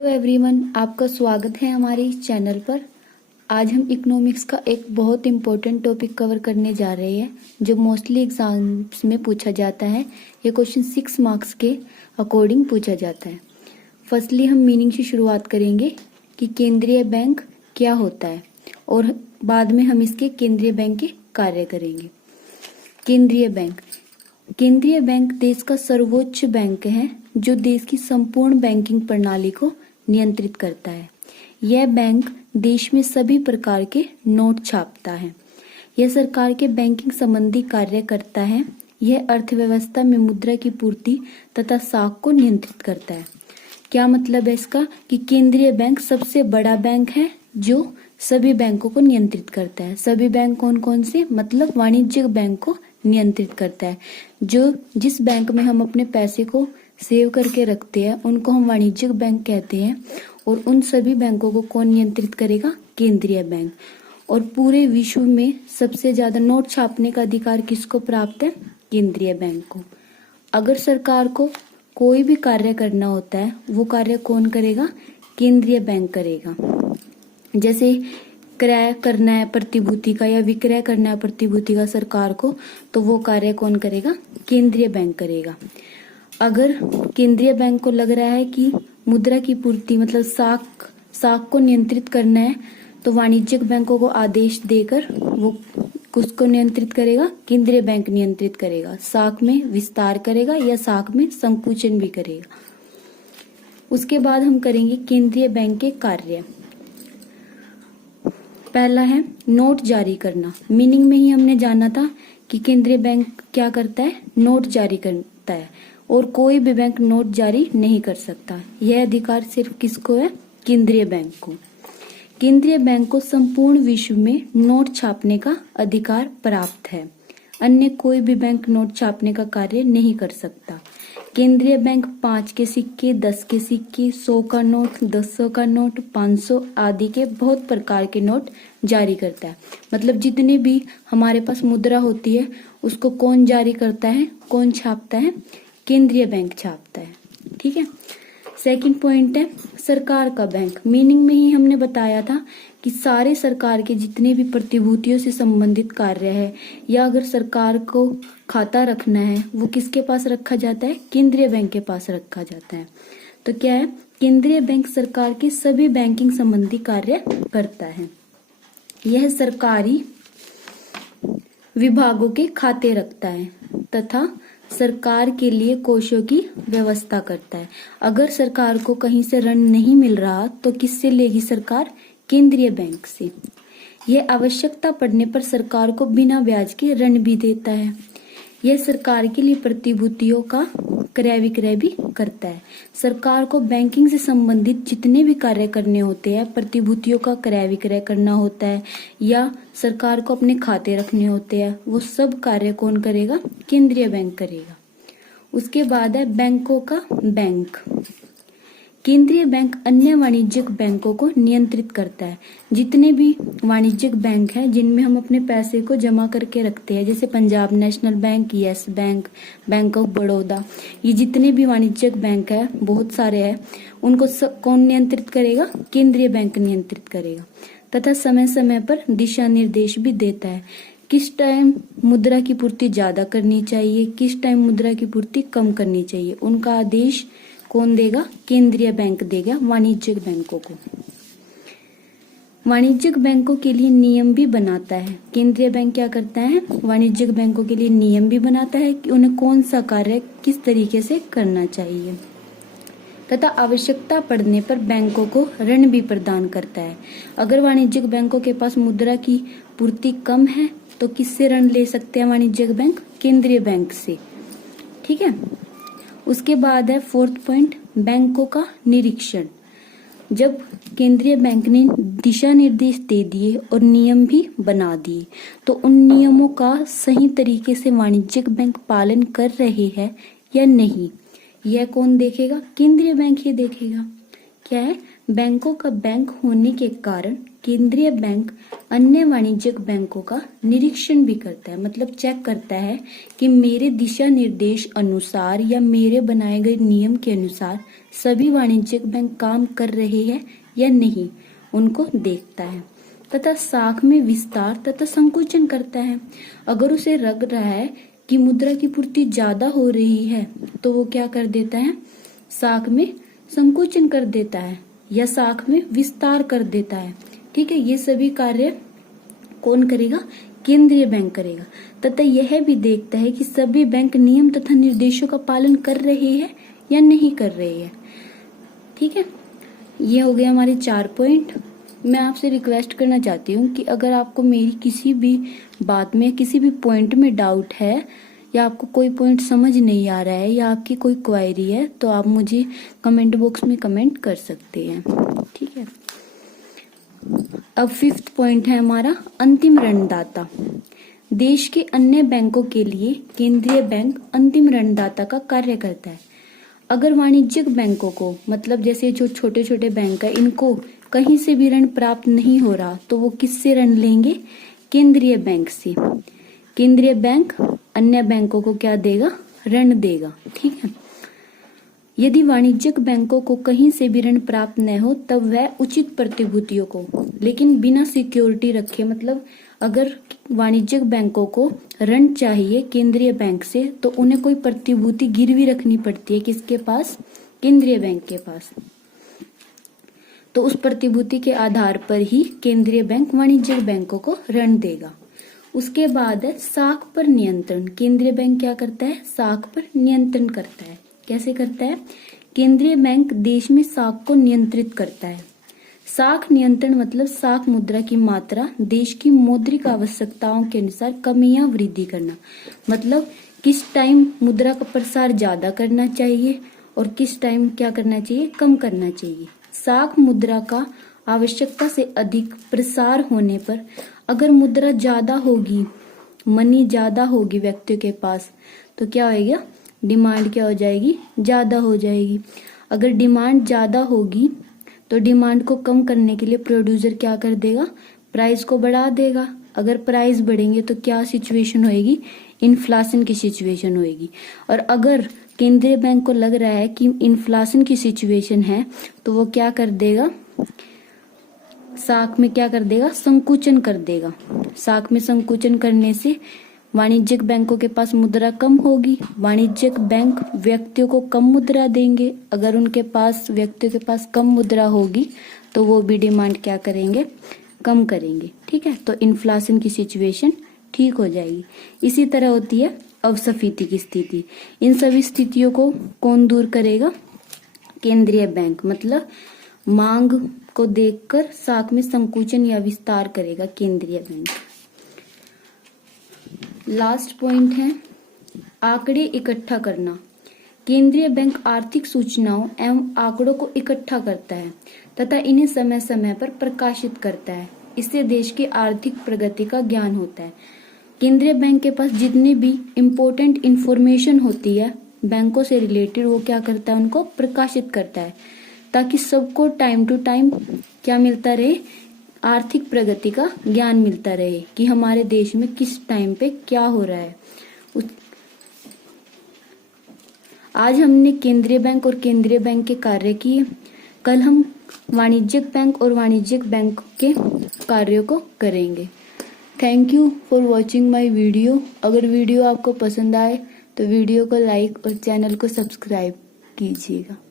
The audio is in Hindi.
हेलो एवरीवन, आपका स्वागत है हमारे इस चैनल पर। आज हम इकोनॉमिक्स का एक बहुत इम्पोर्टेंट टॉपिक कवर करने जा रहे हैं जो मोस्टली एग्जाम्स में पूछा जाता है। ये क्वेश्चन 6 मार्क्स के अकॉर्डिंग पूछा जाता है। फर्स्टली हम मीनिंग से शुरुआत करेंगे कि केंद्रीय बैंक क्या होता है और बाद में हम इसके केंद्रीय बैंक के कार्य करेंगे। केंद्रीय बैंक देश का सर्वोच्च बैंक है जो देश की संपूर्ण बैंकिंग प्रणाली को नियंत्रित करता है। यह बैंक देश में सभी प्रकार के नोट छापता है। यह सरकार के बैंकिंग संबंधी कार्य करता है। यह अर्थव्यवस्था में मुद्रा की पूर्ति तथा साख को नियंत्रित करता है। क्या मतलब है इसका कि केंद्रीय बैंक सबसे बड़ा बैंक है जो सभी बैंकों को नियंत्रित करता है। सभी बैंक कौन कौन से, मतलब वाणिज्यिक बैंक को नियंत्रित करता है। जो जिस बैंक में हम अपने पैसे को सेव करके रखते हैं उनको हम वाणिज्यिक बैंक कहते हैं। और उन सभी बैंकों को कौन नियंत्रित करेगा? केंद्रीय बैंक। और पूरे विश्व में सबसे ज्यादा नोट छापने का अधिकार किसको प्राप्त है? केंद्रीय बैंक को। अगर सरकार को कोई भी कार्य करना होता है वो कार्य कौन करेगा? केंद्रीय बैंक करेगा। जैसे क्रय करना है प्रतिभूति का या विक्रय करना है प्रतिभूति का सरकार को, तो वो कार्य कौन करेगा? केंद्रीय बैंक करेगा। अगर केंद्रीय बैंक को लग रहा है कि मुद्रा की पूर्ति मतलब साख को नियंत्रित करना है, तो वाणिज्यिक बैंकों को आदेश देकर वो उसको नियंत्रित करेगा। केंद्रीय बैंक नियंत्रित करेगा, साख में विस्तार करेगा या साख में संकुचन भी करेगा। उसके बाद हम करेंगे केंद्रीय बैंक के कार्य। पहला है नोट जारी करना। मीनिंग में ही हमने जाना था कि केंद्रीय बैंक क्या करता है? नोट जारी करता है और कोई भी बैंक नोट जारी नहीं कर सकता। यह अधिकार सिर्फ किसको है? केंद्रीय बैंक को। केंद्रीय बैंक को संपूर्ण विश्व में नोट छापने का अधिकार प्राप्त है। अन्य कोई भी बैंक नोट छापने का कार्य नहीं कर सकता। केंद्रीय बैंक 5 के सिक्के, 10 के सिक्के, 100 का नोट, 200 का नोट, 500 आदि के बहुत प्रकार के नोट जारी करता है। मतलब जितनी भी हमारे पास मुद्रा होती है उसको कौन जारी करता है, कौन छापता है? केंद्रीय बैंक छापता है। ठीक है। सेकंड पॉइंट है सरकार का बैंक। मीनिंग में ही हमने बताया था कि सारे सरकार के जितने भी प्रतिभूतियों से संबंधित कार्य है या अगर सरकार को खाता रखना है वो किसके पास रखा जाता है? केंद्रीय बैंक के पास रखा जाता है। तो क्या है? केंद्रीय बैंक सरकार के सभी बैंकिंग संबंधी कार्य करता है। यह सरकारी विभागों के खाते रखता है तथा सरकार के लिए कोषों की व्यवस्था करता है। अगर सरकार को कहीं से ऋण नहीं मिल रहा तो किससे लेगी सरकार? केंद्रीय बैंक से। यह आवश्यकता पड़ने पर सरकार को बिना ब्याज के ऋण भी देता है। यह सरकार के लिए प्रतिभूतियों का क्रय विक्रय भी करता है। सरकार को बैंकिंग से संबंधित जितने भी कार्य करने होते हैं, प्रतिभूतियों का क्रय विक्रय करना होता है या सरकार को अपने खाते रखने होते हैं, वो सब कार्य कौन करेगा? केंद्रीय बैंक करेगा। उसके बाद है बैंकों का बैंक। केंद्रीय बैंक अन्य वाणिज्यिक बैंकों को नियंत्रित करता है। जितने भी वाणिज्यिक बैंक हैं जिनमें हम अपने पैसे को जमा करके रखते हैं, जैसे Punjab national bank, yes bank, bank of Baroda, ये जितने भी वाणिज्यिक बैंक है, बहुत सारे हैं, उनको कौन नियंत्रित करेगा? केंद्रीय बैंक नियंत्रित करेगा तथा समय समय पर दिशा निर्देश भी देता है। किस टाइम मुद्रा की पूर्ति ज्यादा करनी चाहिए, किस टाइम मुद्रा की पूर्ति कम करनी चाहिए, उनका आदेश कौन देगा? केंद्रीय बैंक देगा वाणिज्यिक बैंकों को। वाणिज्यिक बैंकों के लिए नियम भी बनाता है। केंद्रीय बैंक क्या करता है? वाणिज्यिक बैंकों के लिए नियम भी बनाता है कि उन्हें कौन सा कार्य किस तरीके से करना चाहिए तथा आवश्यकता पड़ने पर बैंकों को ऋण भी प्रदान करता है। अगर वाणिज्यिक बैंकों के पास मुद्रा की पूर्ति कम है तो किससे ऋण ले सकते हैं वाणिज्यिक बैंक? केंद्रीय बैंक से। ठीक है। उसके बाद है फोर्थ पॉइंट बैंकों का निरीक्षण। जब केंद्रीय बैंक ने दिशा निर्देश दे दिए और नियम भी बना दिए तो उन नियमों का सही तरीके से वाणिज्यिक बैंक पालन कर रहे हैं या नहीं, यह कौन देखेगा? केंद्रीय बैंक ही देखेगा। क्या है? बैंकों का बैंक होने के कारण केंद्रीय बैंक अन्य वाणिज्यिक बैंकों का निरीक्षण भी करता है, मतलब चेक करता है कि मेरे दिशा निर्देश अनुसार या मेरे बनाए गए नियम के अनुसार सभी वाणिज्यिक बैंक काम कर रहे हैं या नहीं, उनको देखता है। तथा साख में विस्तार तथा संकुचन करता है। अगर उसे लग रहा है कि मुद्रा की पूर्ति ज्यादा हो रही है तो वो क्या कर देता है, साख में संकुचन कर देता है या साख में विस्तार कर देता है। ठीक है, ये सभी कार्य कौन करेगा, केंद्रीय बैंक करेगा। तथा यह भी देखता है कि सभी बैंक नियम तथा निर्देशों का पालन कर रहे हैं या नहीं कर रहे हैं। ठीक है, ये हो गए हमारे 4 पॉइंट। मैं आपसे रिक्वेस्ट करना चाहती हूँ कि अगर आपको मेरी किसी भी बात में, किसी भी पॉइंट में डाउट है या आपको कोई पॉइंट समझ नहीं आ रहा है या आपकी कोई क्वेरी है तो आप मुझे कमेंट बॉक्स में कमेंट कर सकते हैं। ठीक है, अब 5th पॉइंट है हमारा अंतिम ऋणदाता। देश के अन्य बैंकों के लिए केंद्रीय बैंक अंतिम ऋणदाता का कार्य करता है। अगर वाणिज्यिक बैंकों को, मतलब जैसे जो छोटे छोटे बैंक है, इनको कहीं से भी ऋण प्राप्त नहीं हो रहा तो वो किससे ऋण लेंगे, केंद्रीय बैंक से। केंद्रीय बैंक अन्य बैंकों को क्या देगा, ऋण देगा। ठीक है, यदि वाणिज्यिक बैंकों को कहीं से भी ऋण प्राप्त न हो तब वह उचित प्रतिभूतियों को, लेकिन बिना सिक्योरिटी रखे, मतलब अगर वाणिज्यिक बैंकों को ऋण चाहिए केंद्रीय बैंक से तो उन्हें कोई प्रतिभूति गिरवी रखनी पड़ती है, किसके पास, केंद्रीय बैंक के पास। तो उस प्रतिभूति के आधार पर ही केंद्रीय बैंक वाणिज्यिक बैंकों को ऋण देगा। उसके बाद है साख पर नियंत्रण। केंद्रीय बैंक क्या करता है, साख पर नियंत्रण करता है। कैसे करता है, केंद्रीय बैंक देश में साख को नियंत्रित करता है। साख नियंत्रण मतलब साख मुद्रा की मात्रा देश की मौद्रिक आवश्यकताओं के अनुसार कमी या वृद्धि करना। मतलब किस टाइम मुद्रा का प्रसार ज्यादा करना चाहिए और किस टाइम क्या करना चाहिए, कम करना चाहिए। साख मुद्रा का आवश्यकता से अधिक प्रसार होने पर अगर मुद्रा ज्यादा होगी, मनी ज्यादा होगी व्यक्तियों के पास, तो क्या होगा, डिमांड क्या हो जाएगी, ज्यादा हो जाएगी। अगर डिमांड ज्यादा होगी तो डिमांड को कम करने के लिए प्रोड्यूसर क्या कर देगा, प्राइस को बढ़ा देगा। अगर प्राइस बढ़ेंगे तो क्या सिचुएशन होएगी, इन्फ्लेशन की सिचुएशन होएगी। और अगर केंद्रीय बैंक को लग रहा है कि इन्फ्लेशन की सिचुएशन है तो वो क्या कर देगा, साख में क्या कर देगा, संकुचन कर देगा। साख में संकुचन करने से वाणिज्यिक बैंकों के पास मुद्रा कम होगी, वाणिज्यिक बैंक व्यक्तियों को कम मुद्रा देंगे। अगर उनके पास, व्यक्तियों के पास कम मुद्रा होगी तो वो भी डिमांड क्या करेंगे, कम करेंगे। ठीक है, तो इन्फ्लेशन की सिचुएशन ठीक हो जाएगी। इसी तरह होती है अवस्फीति की स्थिति। इन सभी स्थितियों को कौन दूर करेगा, केंद्रीय बैंक। मतलब मांग को देखकर साख में संकुचन या विस्तार करेगा केंद्रीय बैंक। लास्ट पॉइंट है आंकड़े इकट्ठा करना। केंद्रीय बैंक आर्थिक सूचनाओं एवं आंकड़ों को इकट्ठा करता है तथा इन्हें समय समय पर प्रकाशित करता है। इससे देश की आर्थिक प्रगति का ज्ञान होता है। केंद्रीय बैंक के पास जितनी भी इम्पोर्टेंट इंफॉर्मेशन होती है बैंकों से रिलेटेड, वो क्या करता है, उनको प्रकाशित करता है ताकि सबको टाइम टू टाइम क्या मिलता रहे, आर्थिक प्रगति का ज्ञान मिलता रहे कि हमारे देश में किस टाइम पे क्या हो रहा है। आज हमने केंद्रीय बैंक और केंद्रीय बैंक के कार्य किए, कल हम वाणिज्यिक बैंक और वाणिज्यिक बैंक के कार्यों को करेंगे। Thank you for watching my video. अगर वीडियो आपको पसंद आए तो वीडियो को लाइक और चैनल को सब्सक्राइब कीजिएगा।